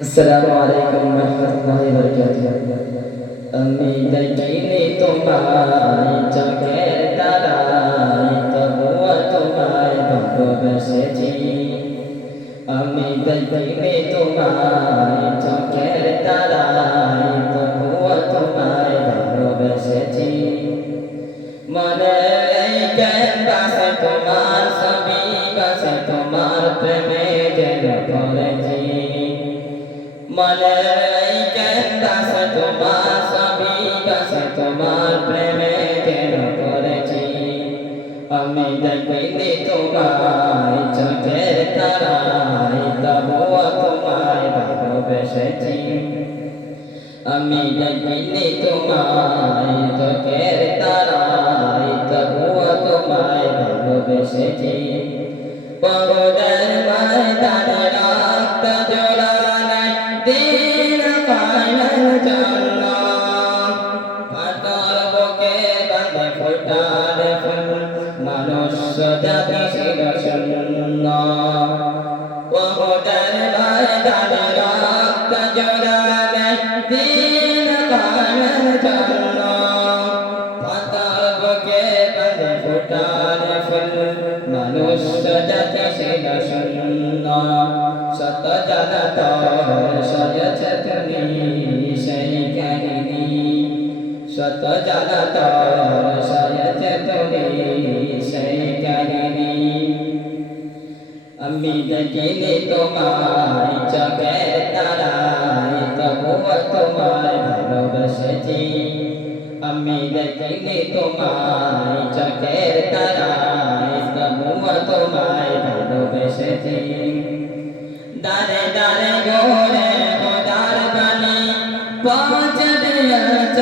আসসালামু আলাইকুম ওয়া রাহমাতুল্লাহি ওয়া বারাকাতুহু। আমি দেখিনি তোমায় চোখের তারায়, তবুও তোমায় ভালোবেসেছি। আমি দেখিনি তোমায় চোখের তারায়, তবুও তোমায় ভালোবেসেছি। মনের এই ক্যানভাসে তোমার ছবি বাসে, তোমার প্রেমে যেন পড়েছি। মনের এই ক্যানভাসে তোমার ছবি বাসে, তোমার প্রেমে যেন পড়েছি। আমি দেখিনি তোমায় চোখের তারায়, তবুও তোমায় ভালোবেসেছি। আমি দেখিনি তোমায় চোখের তারায়, তবুও তোমায় ভালোবেসেছি। পগদের ময়দানে রক্ত জোড়ালেন দিন পাইলেন জন্য, পাথর বুকে বাঁধে ফোটালে ফুল, মানুষ জাতি ছিল শূন্য। পগদের ময়দানে রক্ত জোড়ালেন দিন পাইলেন জন্য, পাথর বুকে বাঁধে ফোটালে ফুল, মানুষ জাতি ছিল শূন্য। শত জানাতর সয়েছে তুমি সেই কাহিনী, শত জানাতর সয়েছে তুমি সেই কাহিনী। আমি দেখিনি তোমায় চোখের তারায়, তবুও তোমায় ভালোবেসেছি। আমি দেখিনি তোমায় চোখের তারায়, তবুও তোমায় ভালোবেসেছি। দারে দারে ঘোরে খোদার বাণী পৌঁছে দিয়েছ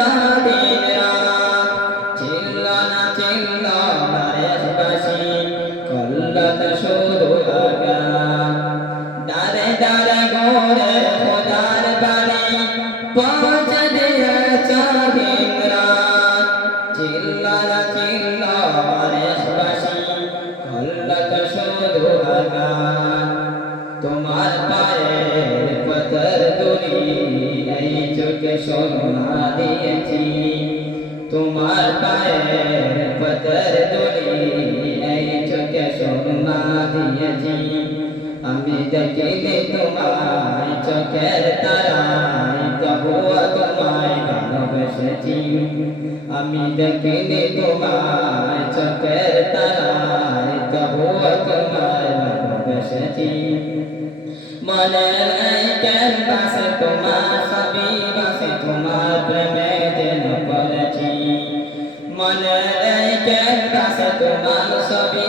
দিন রাত, ছিল না ছিল না দেশবাসী, কল্লত শুধু আঘাত। দারে দারে ঘোরে খোদার বাণী পৌঁছে দিয়েছ দিন রাত, ছিল না ছিল না দেশবাসী, কল্লত শুধু আঘাত। তোমার পায়ের পাথর ধুলি এই চোখে সোনা দিয়েছি। তোমার পায়ের পাথর ধুলি এই চোখে সোনা দিয়েছি। আমি দেখিনি তোমায় চোখের তারায়, তবুও তোমায় ভালোবেসেছি। আমি দেখিনি তোমায় চোখের তারায়, তবুও তোমায় ভালোবেসেছি। মনের এই ক্যানভাসে তোমার ছবি বাসে, তোমার প্রেমে যেন পড়েছি। মনের এই ক্যানভাসে তোমার ছবি